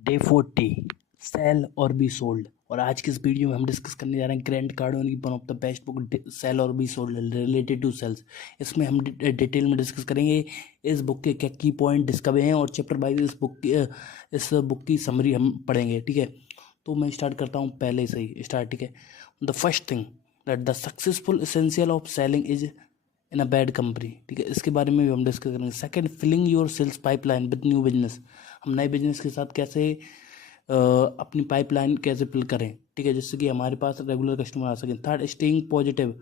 Day 40 cell और be sold. और आज की इस वीडियो में हम डिस्कस करने जा रहे हैं ग्रैंट कार्डोन की one of the best book sell और be sold related to sales. इसमें हम डिटेल में डिस्कस करेंगे इस बुक के क्या की पॉइंट डिस्कवर हैं और चैप्टर वाइज इस बुक की समरी हम पढ़ेंगे। ठीक है, तो मैं स्टार्ट करता हूँ पहले से ही स्टार्ट। ठीक है, the first thing that the successful essential of selling is in a bad company. ठीक है, इसके बारे में भी हम डिस्कस करेंगे। Second, filling your sales pipeline with new business. हम नए बिजनेस के साथ कैसे अपनी पाइपलाइन कैसे फिल करें, ठीक है, जिससे कि हमारे पास रेगुलर कस्टमर आ सकें। Third, staying positive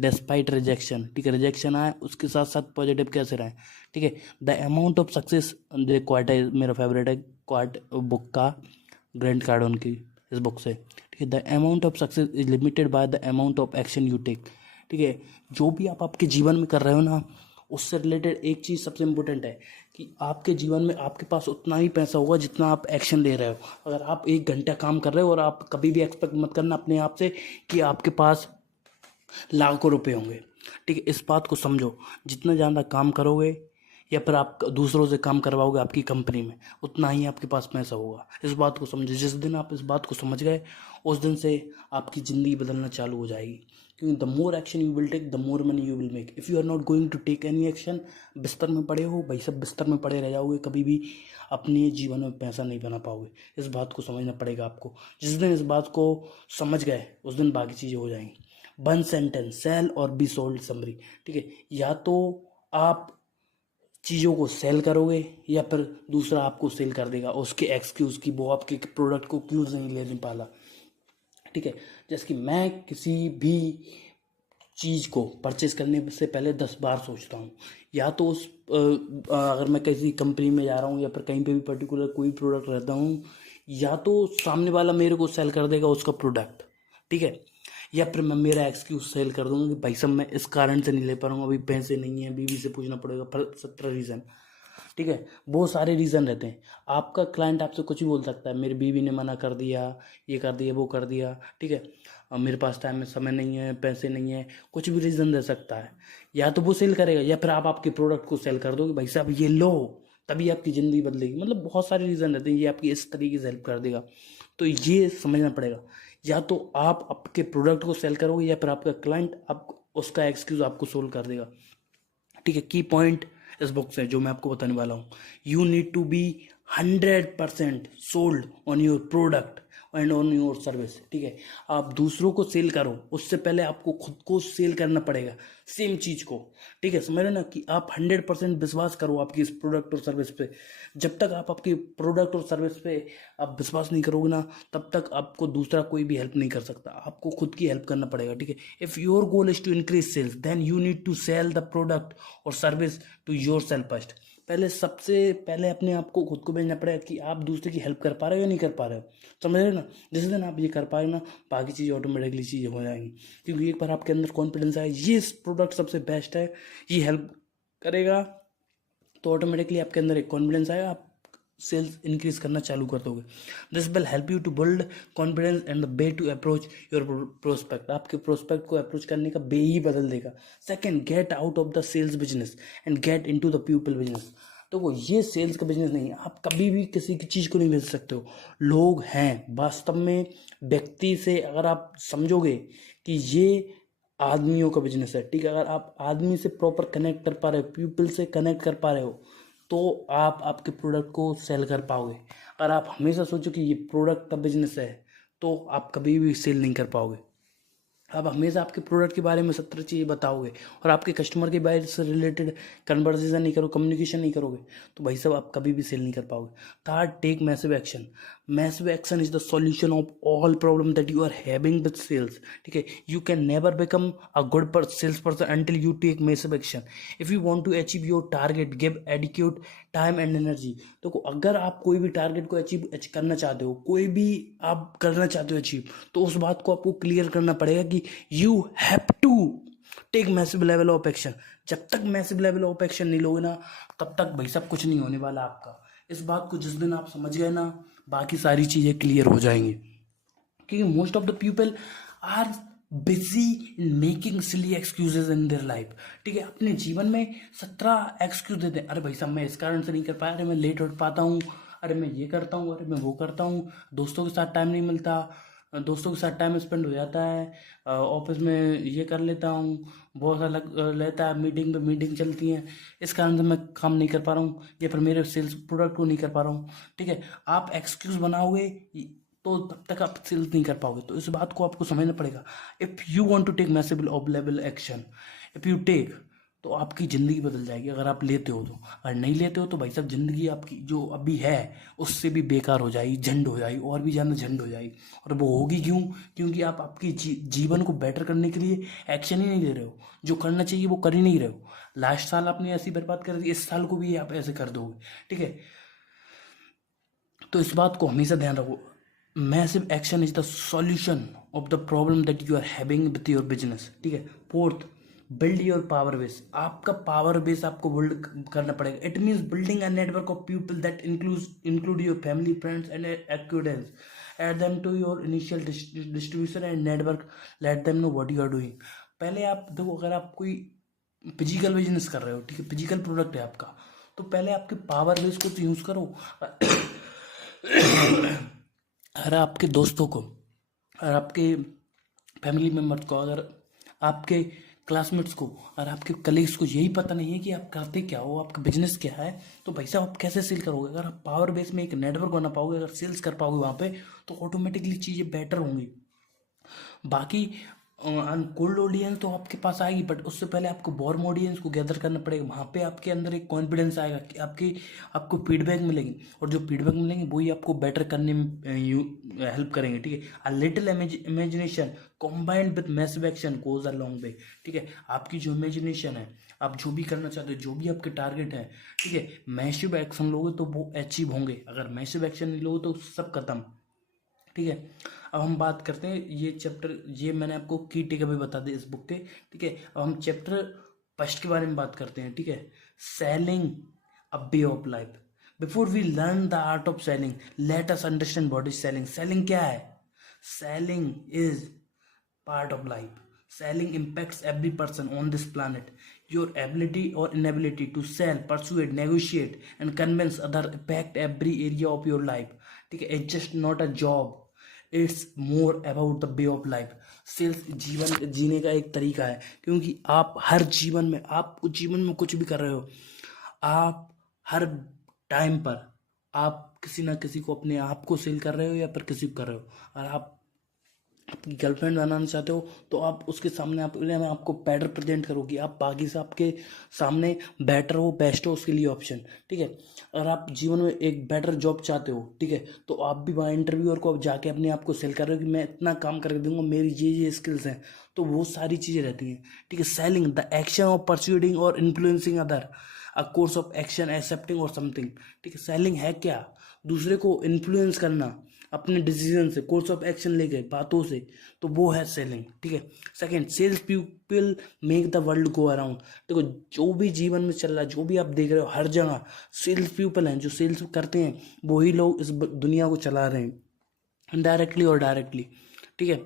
despite rejection. ठीक है, रिजेक्शन आए उसके साथ साथ पॉजिटिव कैसे रहें। ठीक है, the amount of success, quote है मेरा फेवरेट है क्वाट बुक का, ग्रैंट कार्डोन की इस बुक से। ठीक है, the amount of success is limited by the amount of action you take. ठीक है, जो भी आप आपके जीवन में कर रहे हो ना, उससे रिलेटेड एक चीज़ सबसे इम्पोर्टेंट है कि आपके जीवन में आपके पास उतना ही पैसा होगा जितना आप एक्शन ले रहे हो। अगर आप 1 घंटा काम कर रहे हो और आप कभी भी एक्सपेक्ट मत करना अपने आप से कि आपके पास लाखों रुपए होंगे। ठीक है, इस बात को समझो, जितना ज़्यादा काम करोगे या फिर आप दूसरों से काम करवाओगे आपकी कंपनी में, उतना ही आपके पास पैसा होगा। इस बात को समझो, जिस दिन आप इस बात को समझ गए उस दिन से आपकी ज़िंदगी बदलना चालू हो जाएगी। क्योंकि the more action you will take the more money you will make. If you are not going to take any action, बिस्तर में पड़े हो भाई, सब बिस्तर में पड़े रह जाओगे, कभी भी अपने जीवन में पैसा नहीं बना पाओगे। इस बात को समझना पड़ेगा आपको। जिस दिन इस बात को समझ गए उस दिन बाकी चीज़ें हो जाएंगी। वन सेंटेंस, सेल और बी सोल्ड समरी। ठीक है, या तो आप चीज़ों को सेल करोगे या फिर दूसरा आपको सेल कर देगा उसके एक्सक्यूज़ की वो आपके प्रोडक्ट को क्यों नहीं ले पाला। ठीक है, जैसे कि मैं किसी भी चीज़ को परचेज करने से पहले 10 बार सोचता हूँ। या तो अगर मैं किसी कंपनी में जा रहा हूँ या फिर कहीं पे भी पर्टिकुलर कोई प्रोडक्ट रहता हूँ, या तो सामने वाला मेरे को सेल कर देगा उसका प्रोडक्ट। ठीक है, या फिर मैं मेरा एक्सक्यूज सेल कर दूंगा कि भाई साहब मैं इस कारण से नहीं ले पा रहा हूँ, अभी पैसे नहीं है, बीवी से पूछना पड़ेगा, पर 17 रीज़न। ठीक है, बहुत सारे रीज़न रहते हैं। आपका क्लाइंट आपसे कुछ भी बोल सकता है, मेरी बीवी ने मना कर दिया, ये कर दिया, वो कर दिया। ठीक है, मेरे पास टाइम में समय नहीं है, पैसे नहीं है, कुछ भी रीज़न दे सकता है। या तो वो सेल करेगा या फिर आप आपके प्रोडक्ट को सेल कर दोगे, भाई साहब ये लो, तभी आपकी ज़िंदगी बदलेगी। मतलब बहुत सारे रीज़न रहते हैं, ये आपकी इस तरीके से हेल्प कर देगा। तो ये समझना पड़ेगा, या तो आप आपके प्रोडक्ट को सेल करोगे या फिर आपका क्लाइंट आप उसका एक्सक्यूज आपको सोल्व कर देगा। ठीक है, की पॉइंट इस बुक से जो मैं आपको बताने वाला हूँ, you need to be 100% sold on your product and on your service. ठीक है, आप दूसरों को सेल करो उससे पहले आपको खुद को सेल करना पड़ेगा सेम चीज़ को। ठीक है, समझ रहे ना कि आप 100% विश्वास करो आपकी इस प्रोडक्ट और सर्विस पे। जब तक आप आपके प्रोडक्ट और सर्विस पे आप विश्वास नहीं करोगे ना, तब तक आपको दूसरा कोई भी हेल्प नहीं कर सकता, आपको खुद की हेल्प करना पड़ेगा। ठीक है, if your goal is to increase sales then you need to sell the product और service to yourself first. पहले सबसे पहले अपने आप को खुद को बेचना पड़ेगा कि आप दूसरे की हेल्प कर पा रहे हो या नहीं कर पा रहे हो। समझ रहे हो ना, जिस दिन आप ये कर पाए ना, बाकी चीज़ ऑटोमेटिकली चीज़ें हो जाएंगी। क्योंकि एक बार आपके अंदर कॉन्फिडेंस आए ये प्रोडक्ट सबसे बेस्ट है, ये हेल्प करेगा, तो ऑटोमेटिकली आपके अंदर एक कॉन्फिडेंस आएगा, आप सेल्स इंक्रीज करना चालू कर दोगे। This will help you to build confidence and the way to approach your prospect. आपके प्रोस्पेक्ट को अप्रोच करने का वे ही बदल देगा। Second, get out of the sales business and get into the people business. तो वो ये सेल्स का बिजनेस नहीं है, आप कभी भी किसी की चीज़ को नहीं बेच सकते हो। लोग हैं वास्तव में, व्यक्ति से अगर आप समझोगे कि ये आदमियों का बिजनेस है। ठीक है, अगर आप आदमी से प्रॉपर कनेक्ट कर पा रहे हो, पीपल से कनेक्ट कर पा रहे हो, तो आप आपके प्रोडक्ट को सेल कर पाओगे। अगर आप हमेशा सोचो कि ये प्रोडक्ट का बिजनेस है, तो आप कभी भी सेल नहीं कर पाओगे। आप हमेशा आपके प्रोडक्ट के बारे में 17 चीज़ें बताओगे और आपके कस्टमर के बारे से रिलेटेड कन्वर्सेशन नहीं करो, कम्युनिकेशन नहीं करोगे, तो भाई साहब आप कभी भी सेल नहीं कर पाओगे। Third, take massive action. Massive action is the solution of all problem that you are having with sales. ठीक है, you can never become a good sales person until you take massive action. If you want to achieve your target give adequate time and energy. तो अगर आप कोई भी target को achieve करना चाहते हो, कोई भी आप करना चाहते हो अचीव, तो उस बात को आपको क्लियर करना पड़ेगा कि you have to take massive level of action. जब तक मैसिव लेवल ऑफ एक्शन नहीं लोगे ना, तब तक भाई सब कुछ नहीं होने वाला आपका। इस बात को जिस दिन आप समझ गए ना, बाकी सारी चीजें क्लियर हो जाएंगी। क्योंकि most of the people are busy in making silly excuses in their life. ठीक है, अपने जीवन में 17 एक्सक्यूज देते हैं। अरे भाई साहब मैं इस कारण से नहीं कर पाया, अरे मैं लेट उठ पाता हूँ, अरे मैं ये करता हूँ, अरे मैं वो करता हूँ, दोस्तों के साथ टाइम नहीं मिलता, दोस्तों के साथ टाइम स्पेंड हो जाता है, ऑफिस में ये कर लेता हूँ, बहुत अलग लेता है, मीटिंग पे मीटिंग चलती हैं, इस कारण से मैं काम नहीं कर पा रहा हूँ, या फिर मेरे सेल्स प्रोडक्ट को नहीं कर पा रहा हूँ। ठीक है, आप एक्सक्यूज बनाओगे तो तब तक आप सेल्स नहीं कर पाओगे। तो इस बात को आपको समझना पड़ेगा। If you want to take massive of level action, if you take, तो आपकी ज़िंदगी बदल जाएगी अगर आप लेते हो तो। अगर नहीं लेते हो तो भाई साहब ज़िंदगी आपकी जो अभी है उससे भी बेकार हो जाएगी, झंड हो जाएगी, और भी ज़्यादा झंड हो जाएगी। और वो होगी क्यों? क्योंकि आप आपकी जीवन को बेटर करने के लिए एक्शन ही नहीं ले रहे हो, जो करना चाहिए वो कर ही नहीं रहे हो। लास्ट साल आपने ऐसी बर्बाद कर दी, इस साल को भी आप ऐसे कर दोगे। ठीक है, तो इस बात को हमेशा ध्यान रखो। Massive action is the solution of the problem that you are having with your business. ठीक है, fourth, build your power base. आपका पावर बेस आपको बिल्ड करना पड़ेगा। It means building a network of people that include your family, friends and acquaintance. Add them to your initial distribution and network, let them know what you are doing. पहले आप देखो, अगर आप कोई physical business कर रहे हो, ठीक है, फिजिकल प्रोडक्ट है आपका, तो पहले आपके पावर बेस को तो यूज़ करो। अगर आपके दोस्तों को, अगर आपके फैमिली मेम्बर्स को, अगर आपके क्लासमेट्स को, और आपके कलीग्स को यही पता नहीं है कि आप करते क्या हो, आपका बिजनेस क्या है, तो भाई साहब आप कैसे सेल करोगे? अगर आप पावर बेस में एक नेटवर्क बना पाओगे, अगर सेल्स कर पाओगे वहाँ पे, तो ऑटोमेटिकली चीज़ें बेटर होंगी। बाकी कोल्ड ऑडियंस तो आपके पास आएगी, बट उससे पहले आपको वार्म ऑडियंस को गैदर करना पड़ेगा। वहाँ पे आपके अंदर एक कॉन्फिडेंस आएगा कि आपको फीडबैक मिलेंगे, और जो फीडबैक मिलेंगे वही आपको बेटर करने में हेल्प करेंगे। ठीक है, a little imagination combined with massive action goes a long way. ठीक है, आपकी जो इमेजिनेशन है, आप जो भी करना चाहते हो, जो भी आपके टारगेट है, ठीक है, मैसिव एक्शन लोगे तो वो अचीव होंगे। अगर मैसिव एक्शन नहीं लोगे तो सब खत्म। ठीक है, अब हम बात करते हैं ये चैप्टर, ये मैंने आपको की टेकअवे बता दी इस बुक के। ठीक है, अब हम चैप्टर फर्स्ट के बारे में बात करते हैं। ठीक है, selling a way of life. Before we learn the art of selling, let us understand what is selling. Selling क्या है? Selling is part of life. Selling impacts every person on this planet. Your ability or inability to sell, persuade, negotiate, and convince other impact every area of your life. ठीक है, it's just not a job. It's more about the way of life. Sales जीवन जीने का एक तरीका है, क्योंकि आप हर जीवन में, आप जीवन में कुछ भी कर रहे हो, आप हर टाइम पर आप किसी ना किसी को, अपने आप को सेल कर रहे हो या फिर किसी को कर रहे हो। और आप आपकी गर्लफ्रेंड बनाना चाहते हो तो आप उसके सामने आपको बेटर प्रेजेंट करोगी, आप बाकी से आपके सामने बेटर हो, बेस्ट हो, उसके लिए ऑप्शन। ठीक है, अगर आप जीवन में एक बेटर जॉब चाहते हो, ठीक है, तो आप भी वहाँ इंटरव्यूअर को आप जाके अपने आप को सेल कर रहे हो कि मैं इतना काम करके दूंगा, मेरी ये स्किल्स हैं, तो वो सारी चीज़ें रहती हैं। ठीक है, सेलिंग द एक्शन ऑफ परस्यूडिंग और influencing other, a course of action, accepting और समथिंग। ठीक है, सेलिंग है क्या? दूसरे को इन्फ्लुएंस करना अपने डिसीजन से, कोर्स ऑफ एक्शन लेके, बातों से, तो वो है सेलिंग। ठीक है, second, sales people make the world go around. देखो, जो भी जीवन में चल रहा है, जो भी आप देख रहे हो, हर जगह सेल्स पीपल हैं, जो सेल्स करते हैं, वही लोग इस दुनिया को चला रहे हैं, इनडायरेक्टली और डायरेक्टली। ठीक है,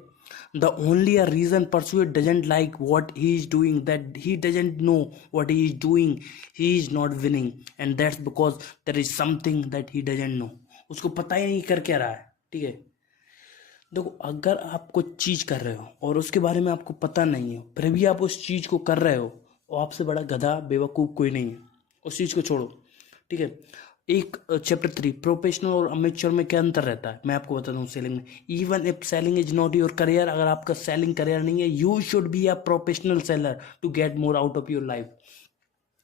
the only a reason persuade doesn't like what he is doing, that he doesn't know what he is doing, he is not winning, and that's because there is something that he doesn't know. उसको पता ही नहीं कर क्या रहा है। ठीक है, देखो, अगर आप कुछ चीज कर रहे हो और उसके बारे में आपको पता नहीं है, फिर भी आप उस चीज को कर रहे हो, और आपसे बड़ा गधा बेवकूफ कोई नहीं है। उस चीज को छोड़ो। ठीक है, एक चैप्टर 3, प्रोफेशनल और अमेच्योर में क्या अंतर रहता है, मैं आपको बताता हूँ। सेलिंग में, even if selling is not your career, अगर आपका सेलिंग करियर नहीं है, you should be a professional seller to get more out of your life.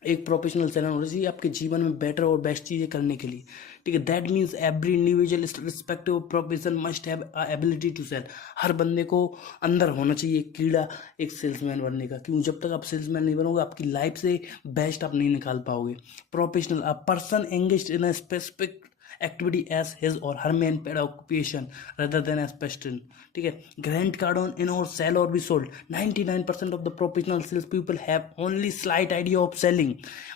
एक प्रोफेशनल सेलर होना चाहिए आपके जीवन में बेटर और बेस्ट चीज़ें करने के लिए। ठीक है, that means every individual respective profession must have ability to sell. हर बंदे को अंदर होना चाहिए एक कीड़ा, एक सेल्समैन बनने का, क्योंकि जब तक आप सेल्समैन नहीं बनोगे, आपकी लाइफ से बेस्ट आप नहीं निकाल पाओगे। Professional, a person engaged in a specific activity as his or her main paid occupation rather than as passion. ठीक है, Grant Cardone, in or sell or be sold, 99% of the professional sales people have only slight idea of selling,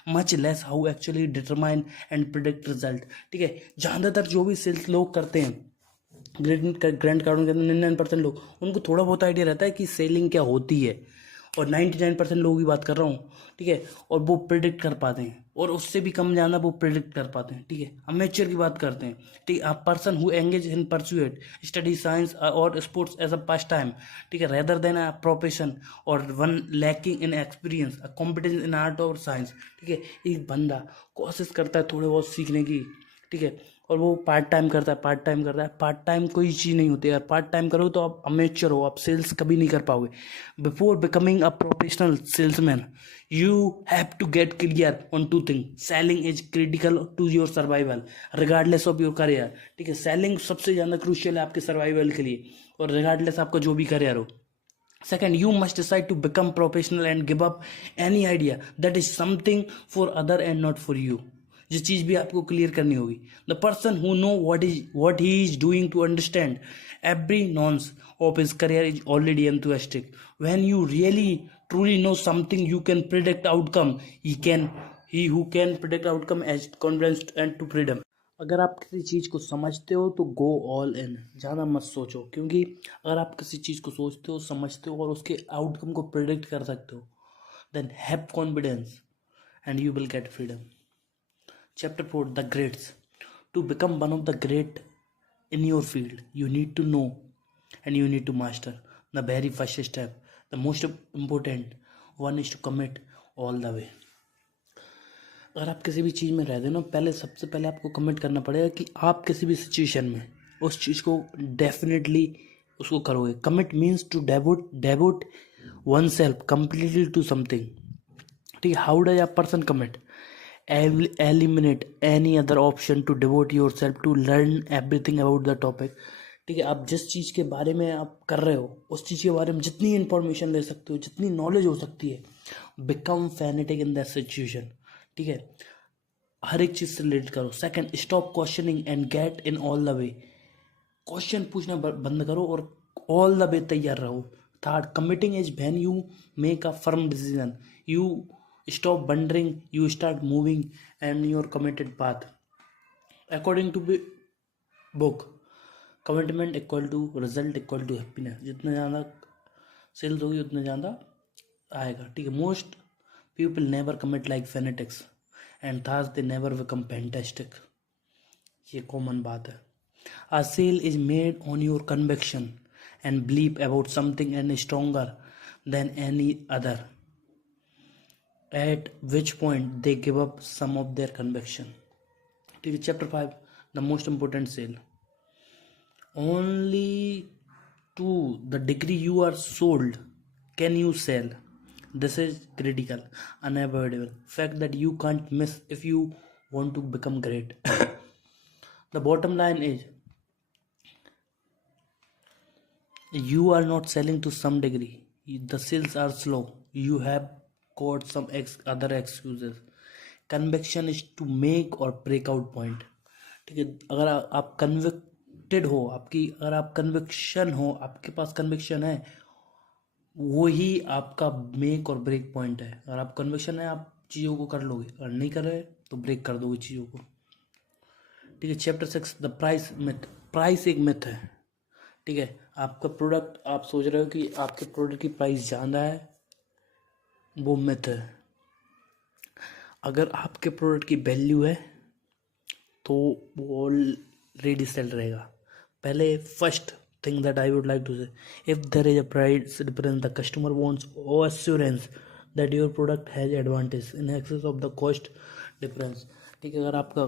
much less how actually determine and predict result. ठीक है, ज़्यादातर जो भी sales लोग करते हैं, ग्रैंड कार्डन के अंदर 99% लोग, उनको थोड़ा बहुत आइडिया रहता है कि सेलिंग क्या होती है, और 99% लोगों की बात कर रहा हूँ, ठीक है, और वो प्रिडिक्ट कर पाते हैं, और उससे भी कम ज़्यादा वो प्रिडिक्ट कर पाते हैं, ठीक है। अमेचर की बात करते हैं, ठीक है, a person who engage in pursuit study science और sports as a pastime, ठीक है, रेदर देन अ प्रोफेशन, और one lacking in experience a competence in art और साइंस, ठीक है। एक बंदा कोशिश करता है थोड़े बहुत सीखने की, ठीक है, और वो पार्ट टाइम करता है, पार्ट टाइम करता है, पार्ट टाइम कोई चीज़ नहीं होती यार। पार्ट टाइम करो तो आप अमेच्योर हो, आप सेल्स कभी नहीं कर पाओगे। Before becoming a professional salesman you have to get clear on two thing, selling is critical to your survival regardless of your career, ठीक है। सेलिंग सबसे ज़्यादा क्रूशियल है आपके सर्वाइवल के लिए, और रिगार्डलेस आपका जो भी करियर हो। Second, you must decide to become professional and give up any idea that is something for other and not for you. जिस चीज़ भी आपको क्लियर करनी होगी। The person who know what he is doing to understand every nuance of his career is already enthusiastic. When you really truly know something, you can predict outcome. He who can predict outcome has confidence and to freedom. अगर आप किसी चीज़ को समझते हो तो go all in, ज़्यादा मत सोचो, क्योंकि अगर आप किसी चीज़ को सोचते हो, समझते हो और उसके आउटकम को प्रिडिक्ट कर सकते हो, then have confidence and you will get freedom. Chapter 4, the greats. To become one of the great in your field, you need to know and you need to master the very first step. The most important one is to commit all the way. अगर आप किसी भी चीज़ में रहते हो ना, पहले सबसे पहले आपको कमिट करना पड़ेगा कि आप किसी भी सिचुएशन में उस चीज़ को डेफिनेटली उसको करोगे। Commit means to devote oneself completely to something, ठीक है। How does a person commit? Eliminate any other option to devote yourself to learn everything about the topic, ठीक है। आप जिस चीज़ के बारे में आप कर रहे हो उस चीज़ के बारे में जितनी इन्फॉर्मेशन ले सकते हो, जितनी नॉलेज हो सकती है, become fanatic in that situation, ठीक है। हर एक चीज़ से रिलेट करो। Second, stop questioning and get in all the way. Question पूछना बंद करो और ऑल द वे तैयार रहो। Third, committing is when you make a firm decision, you stop wondering, you start moving and your committed path according to book. Commitment equal to result equal to happiness. जितना ज़्यादा sales होगी उतना ज़्यादा आएगा, ठीक है। Most people never commit like phonetics and thus they never become fantastic. ये common बात है। A sale is made on your conviction and belief about something and stronger than any other, at which point they give up some of their conviction. ठीक है। Chapter 5, the most important sale. Only to the degree you are sold can you sell. This is critical, unavoidable fact that you can't miss if you want to become great. The bottom line is you are not selling to some degree. The sales are slow. You have got some other excuses. Conviction is to make or break out point, ठीक है। अगर आप convicted हो, अगर आप conviction हो, आपके पास conviction है, वो ही आपका मेक और ब्रेक पॉइंट है। अगर आप कन्विक्शन है आप चीज़ों को कर लोगे, अगर नहीं कर रहे तो ब्रेक कर दोगे चीज़ों को, ठीक है। Chapter 6, the price myth. Price एक मिथ है, ठीक है। आपका प्रोडक्ट, आप सोच रहे हो कि आपके प्रोडक्ट की प्राइस ज़्यादा है, वो मिथ है। अगर आपके प्रोडक्ट की वैल्यू है तो वो ऑलरेडी सेल रहेगा। पहले first thing that I would like to say, if there is a price difference, the customer wants assurance that your product has advantage in excess of the cost difference, ठीक है। अगर आपका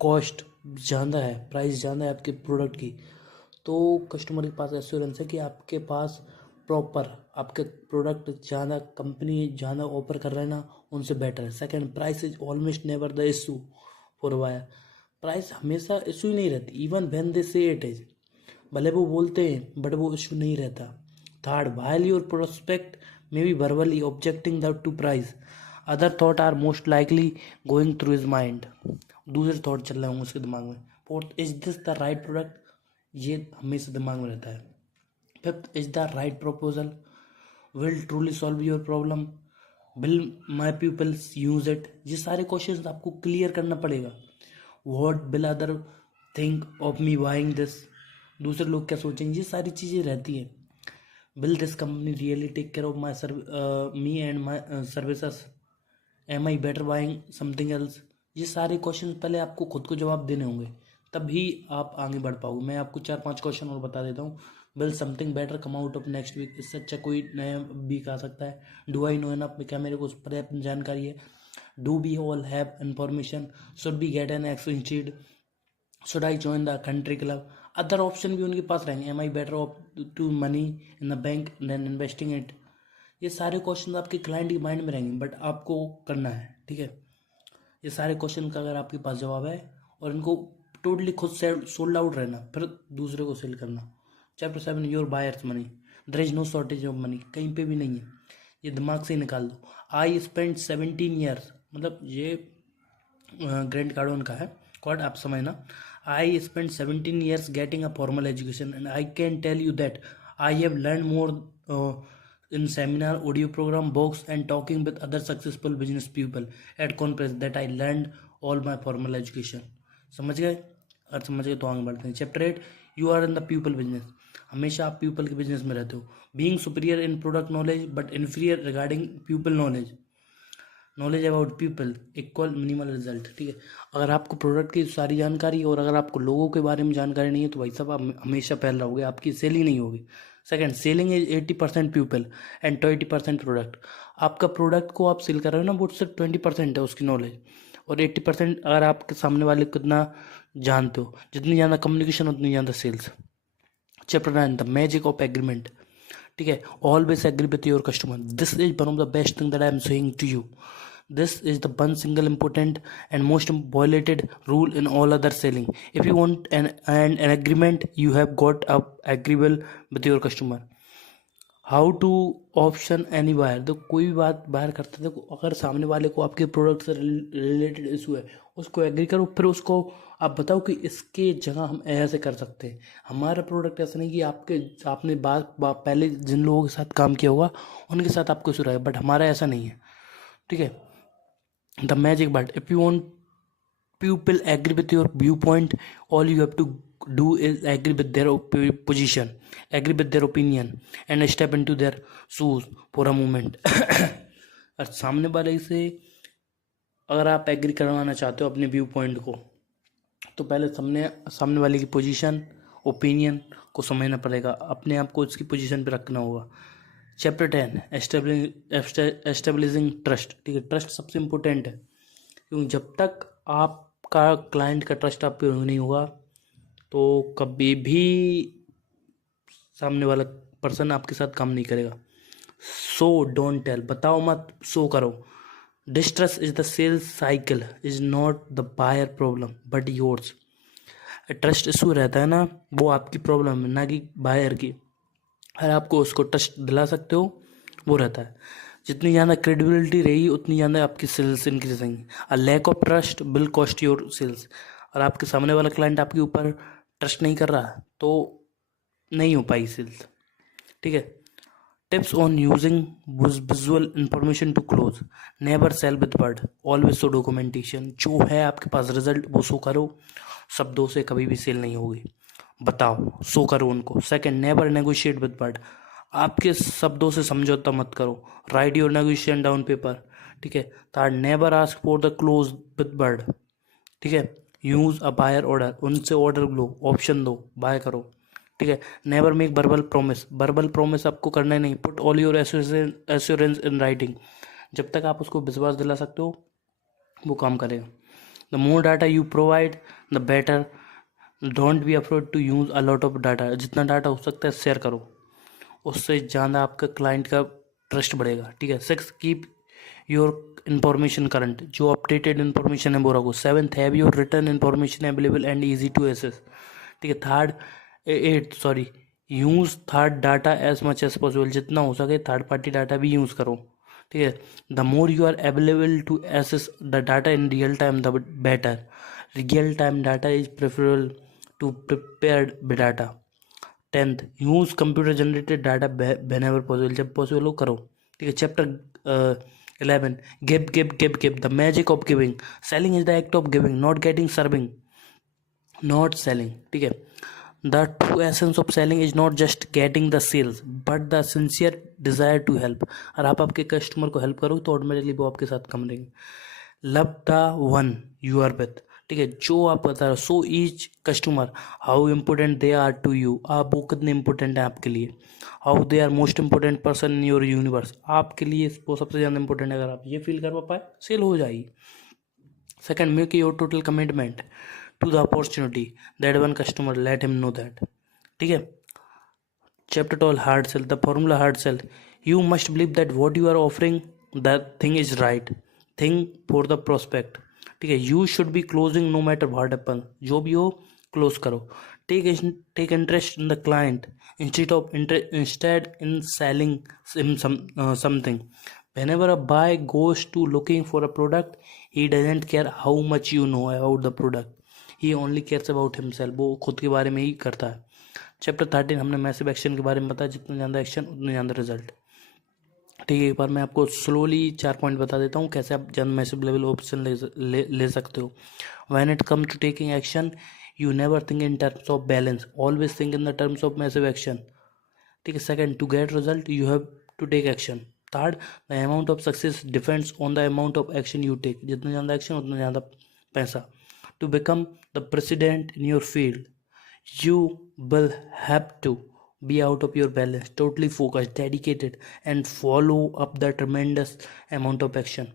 cost ज़्यादा है, price ज़्यादा है आपके product की, तो कस्टमर के पास एश्योरेंस है कि आपके पास प्रॉपर आपके प्रोडक्ट ज़्यादा, कंपनी ज़्यादा ऑफर कर रहे हैं ना, उनसे बेटर है। Second, price is almost never the issue for wire. Price हमेशा इशू ही नहीं रहती, इवन व्हेन दे से इट इज, भले वो बोलते हैं बट वो इशू नहीं रहता। Third, while your prospect may be verbally objecting the to price, other thought are most likely going through his mind. दूसरे थॉट चल रहे होंगे उसके दिमाग में। Fourth, is this the right product, ये हमेशा दिमाग में रहता है। Fifth, is the right proposal, will truly solve your problem, will my peoples use it. ये सारे क्वेश्चन आपको क्लियर करना पड़ेगा। What will other think of me buying this, दूसरे लोग क्या सोचेंगे, ये सारी चीज़ें रहती हैं। Will this company really take care of my me and my services, am I better buying something else. ये सारे क्वेश्चन पहले आपको खुद को जवाब देने होंगे, तभी आप आगे बढ़ पाओगे। मैं आपको 4-5 क्वेश्चन और बता देता हूँ। Will something better come out of next week, इससे अच्छा कोई नया वीक आ सकता है। डू आई नो एनफ, क्या मेरे को उस पर्याप्त जानकारी है। Do we all have information, should be get an exchange, should I join the country club. Other option भी उनके पास रहेंगे। Am I better off to money in the bank than investing it. ये सारे क्वेश्चन आपके client के mind में रहेंगे, बट आपको करना है, ठीक है। ये सारे क्वेश्चन का अगर आपके पास जवाब है और इनको टोटली खुद से सोल्ड आउट रहना, फिर दूसरे को सेल करना। Chapter 7 your buyers money, there is no shortage of money, कहीं पे भी नहीं है, ये दिमाग से ही निकाल दो। आई स्पेंड 17 ईयर्स, मतलब ये ग्रैंड कार्डोन का है क्वाड, आप समझना। I spend 17 years getting a formal education and I can tell you that I have learn more in seminar, audio program, books, and talking with other successful business people at conference that I learned all my formal education। समझ गए? अगर समझ गए तो आगे बढ़ते हैं। Chapter 8 you are in the people business, हमेशा आप पीपल के बिजनेस में रहते हो। Being superior in product knowledge but inferior regarding people knowledge, knowledge about people equal minimal result, ठीक है। अगर आपको प्रोडक्ट की सारी जानकारी और अगर आपको लोगों के बारे में जानकारी नहीं है तो भाई साहब आप हमेशा फैल रहोगे, आपकी सेलिंग नहीं होगी। Second, selling is 80% people and 20% product. आपका प्रोडक्ट को आप सेल कर रहे हो ना, वो सिर्फ 20% है उसकी नॉलेज, और 80% अगर आपके सामने वाले को कितना जानते हो, जितनी ज़्यादा कम्युनिकेशन उतनी ज़्यादा sales. Chapter 9 the magic of agreement, ठीक है। Always agree with your customer, this is one of the best thing that I am saying to you. This is the one single important and most violated rule in all other selling. If you want an agreement, you have got to agreeable with your customer. How to option any buyer, तो कोई भी बात बाहर करते थे, अगर सामने वाले को आपके प्रोडक्ट से रिलेटेड इशू है उसको एग्री करो, फिर उसको आप बताओ कि इसके जगह हम ऐसे कर सकते हैं। हमारा प्रोडक्ट ऐसा नहीं कि आपने पहले जिन लोगों के साथ काम किया होगा उनके साथ आपको इशू रहेगा, बट हमारा ऐसा नहीं है, ठीक है। The magic but if you want people agree with your viewpoint, all you have to do is agree with their position, agree with their opinion and step into their shoes for a moment। और सामने वाले से अगर आप agree करवाना चाहते हो अपने व्यू पॉइंट को, तो पहले सामने वाले की पोजीशन, ओपिनियन को समझना पड़ेगा, अपने आप को उसकी पोजीशन पे रखना होगा। चैप्टर 10 एस्टेब्लिशिंग ट्रस्ट, ठीक है। ट्रस्ट सबसे इम्पोर्टेंट है, क्योंकि जब तक आपका क्लाइंट का ट्रस्ट आप पे नहीं होगा तो कभी भी सामने वाला पर्सन आपके साथ काम नहीं करेगा। सो डोंट टेल, बताओ मत, सो करो। Distrust is the sales cycle, is not the buyer problem but yours. Trust issue रहता है ना, वो आपकी प्रॉब्लम है ना कि बायर की। अगर आपको उसको ट्रस्ट दिला सकते हो वो रहता है। जितनी ज़्यादा क्रेडिबिलिटी रहेगी उतनी ज़्यादा आपकी सेल्स इंक्रीज होंगी। A lack of trust will cost your sales. और आपके सामने वाला क्लाइंट आपके ऊपर ट्रस्ट नहीं कर रहा तो नहीं हो पाई सेल्स, ठीक है। Tips on using visual information to close, never sell with word, always show documentation. जो है आपके पास रिजल्ट वो शो करो, शब्दों से कभी भी सेल नहीं होगी, बताओ, शो करो उनको। Second, never negotiate with word, आपके शब्दों से समझौता मत करो, right your negotiation down paper, ठीक है। Third, never ask for the close with word, ठीक है। यूज अ बायर ऑर्डर, उनसे ऑर्डर लो, ऑप्शन दो, बाय करो, ठीक है। Never make verbal promise, verbal promise आपको करना ही नहीं। Put all your assurance in writing, जब तक आप उसको विश्वास दिला सकते हो वो काम करेगा। The more data you provide the better, don't be afraid to use a lot of data, जितना डाटा हो सकता है शेयर करो, उससे ज़्यादा आपका क्लाइंट का ट्रस्ट बढ़ेगा, ठीक है। 6, कीप योर इन्फॉर्मेशन करंट, जो अपडेटेड इन्फॉर्मेशन है वो रखो। 7, have your return information available and easy to access, ठीक है। 8 use third data as much as possible, जितना हो सके थर्ड पार्टी डाटा भी यूज़ करो, ठीक है। The more you are available to access the data in real time the better, real time data is preferable to prepared data. 10th, use computer generated data whenever possible, जब possible हो करो, ठीक है। Chapter 11, give, the magic of giving, selling is the act of giving, not getting, serving, not selling, ठीक है। The true essence of selling is not just getting the sales but the sincere desire to help. और आप आपके customer को help करो तो automatically वो आपके साथ कम रहेंगे। Love the one you are with, ठीक है, जो आप बता रहे हो, so each customer how important they are to you, आप वो कितने इंपॉर्टेंट हैं आपके लिए। How they are most important person in your universe, आपके लिए वो सबसे ज़्यादा इंपॉर्टेंट है। अगर आप ये फील कर पाए सेल हो जाएगी। Second, make your total commitment to the opportunity that one customer, let him know that, ठीक है। Chapter 12 hard sell, the formula hard sell, you must believe that what you are offering that thing is right thing for the prospect, ठीक है। You should be closing no matter what happen, जो भी हो close करो। Take interest in the client instead in selling something. Whenever a buyer goes to looking for a product, he doesn't care how much you know about the product. He only cares about himself. वो खुद के बारे में ही करता है। Chapter 13 हमने massive action के बारे में बताया, जितना ज़्यादा एक्शन उतना ज़्यादा रिजल्ट, ठीक है। एक बार मैं आपको स्लोली 4 पॉइंट बता देता हूँ कैसे आप ज़्यादा मैसिव लेवल ऑप्शन ले सकते हो। When it comes to taking action, you never think in terms of balance, always think in the terms of massive action, ठीक है। Second, to get result you have to take action. Third, the amount of success depends on the amount of action you take, जितना ज़्यादा action उतना ज़्यादा पैसा। To become the president in your field, you will have to be out of your balance, totally focused, dedicated and follow up the tremendous amount of action,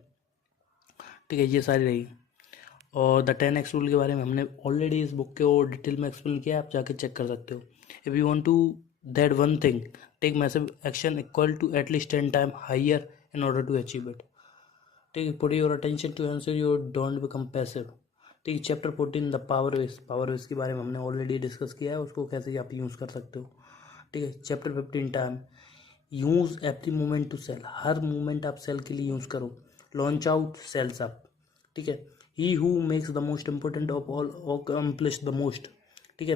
ठीक है। ये सारी रही। और द 10x रूल के बारे में हमने ऑलरेडी इस बुक के और डिटेल में एक्सप्लेन किया, आप जाके चेक कर सकते हो। If you want to that one thing, take massive action equal to at least 10 time higher in order to achieve it, ठीक है। Put your attention to answer, you don't become passive, ठीक है। चैप्टर 14 द पावर वेस के बारे में हमने already discuss किया है, उसको कैसे आप यूज़ कर सकते हो, ठीक है। Chapter 15 time, use every moment to sell, हर मोमेंट आप सेल के लिए यूज़ करो। लॉन्च आउट, सेल्स अप, ठीक है। He who makes the most important of all accomplish the most, ठीक है।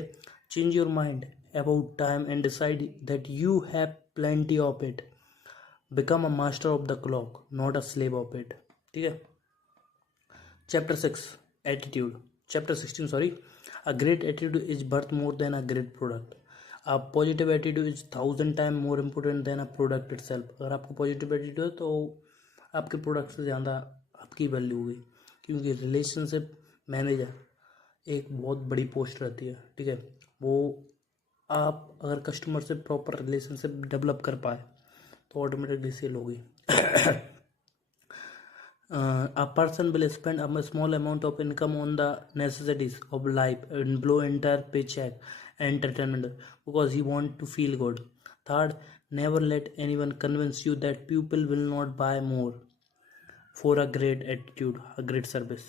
Change your mind about time and decide that you have plenty of it. Become a master of the clock, not a slave of it, ठीक है। Chapter 6 attitude, chapter 16 sorry, a great attitude is birth more than a great product. A positive attitude is 1000 time more important then a product itself. अगर आपको positive attitude है तो आपके product से ज़्यादा आपकी वैल्यू होगी, क्योंकि रिलेशनशिप मैनेजर एक बहुत बड़ी पोस्ट रहती है, ठीक है। वो आप अगर कस्टमर से प्रॉपर रिलेशनशिप डेवलप कर पाए तो ऑटोमेटिकली सेल होगी। A person will spend a small amount of income on the necessities of life and blow entire paycheck and entertainment because he want to feel good. Third, never let anyone convince you that people will not buy more for a great attitude, a great service.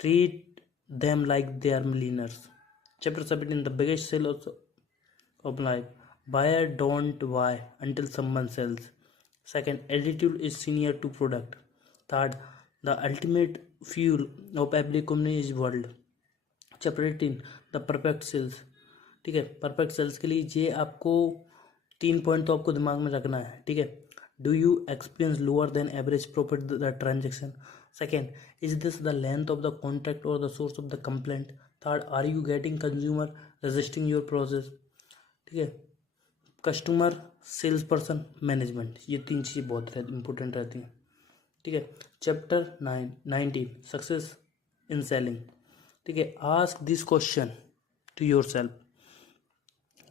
Treat them like they are millionaires. Chapter 17, the biggest sale of life. Buyer don't buy until someone sells. Second, attitude is senior to product. Third, the ultimate fuel of every company is world. Chapter 18 the perfect sales, ठीक है। Perfect sales के लिए ये आपको 3 point तो आपको दिमाग में रखना है, ठीक है। Do you experience lower than average profit the transaction. Second, is this the length of the contract और the source of the complaint. Third, are you getting consumer resisting your process, ठीक है। कस्टमर, सेल्स पर्सन, मैनेजमेंट, ये 3 चीज़ें बहुत important रहती हैं, ठीक है। चैप्टर 19 सक्सेस इन सेलिंग, ठीक है। Ask this question to yourself,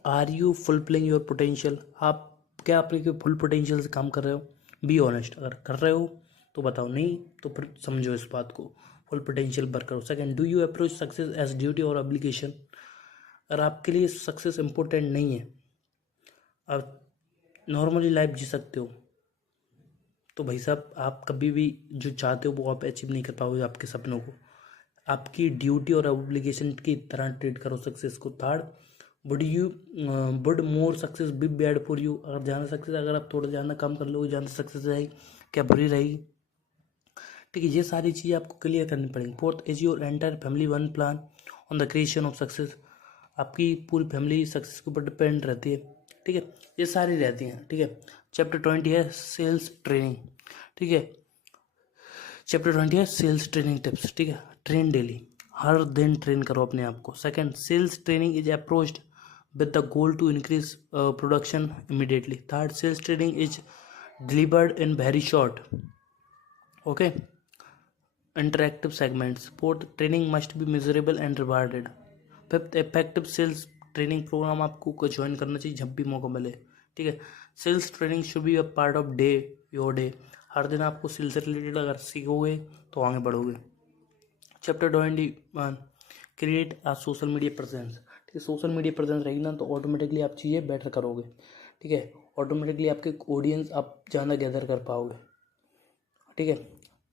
are you fulfilling your potential. आप क्या अपने फुल पोटेंशियल से काम कर रहे हो। बी ऑनेस्ट, अगर कर रहे हो तो बताओ, नहीं तो फिर समझो इस बात को, फुल पोटेंशियल वर्क करो। Second, do you approach success as duty और ऑब्लिगेशन। अगर आपके लिए सक्सेस इंपॉर्टेंट नहीं है, आप नॉर्मली लाइफ जी सकते हो, तो भाई साहब आप कभी भी जो चाहते हो वो आप अचीव नहीं कर पाओगे। आपके सपनों को आपकी ड्यूटी और ऑब्लिगेशन की तरह ट्रीट करो सक्सेस को। Third, would more success be bad for you. अगर ज़्यादा सक्सेस, अगर आप थोड़ा ज़्यादा काम कर लोगे, ज़्यादा सक्सेस रहेगी क्या बुरी रहेगी, ठीक है। ये सारी चीज़ें आपको क्लियर करनी पड़ेंगी। Fourth, is your entire family one plan on the creation of success. आपकी पूरी फैमिली सक्सेस के ऊपर डिपेंड रहती है, ठीक है। ये सारी रहती हैं, ठीक है। चैप्टर 20 है सेल्स ट्रेनिंग, ठीक है। चैप्टर 20 है सेल्स ट्रेनिंग टिप्स, ठीक है। ट्रेन डेली, हर दिन ट्रेन करो अपने आप को। Second, sales training is approached with the goal to increase production immediately. Third, sales training is delivered in very short, okay, interactive segments. Fourth, training must be measurable and rewarded. Fifth, effective sales training program आपको join करना चाहिए जब भी मौका मिले, ठीक है। Sales training should be a part of day, your day. हर दिन आपको सेल्स से रिलेटेड अगर सीखोगे तो आगे बढ़ोगे। Chapter 21, create a social media presence. ठीक है, सोशल मीडिया प्रेजेंस रहेगी ना तो ऑटोमेटिकली आप चीज़ें बेटर करोगे, ठीक है। ऑटोमेटिकली आपके ऑडियंस आप ज़्यादा गैदर कर पाओगे, ठीक है।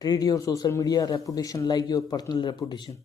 Treat your social media reputation like your personal reputation.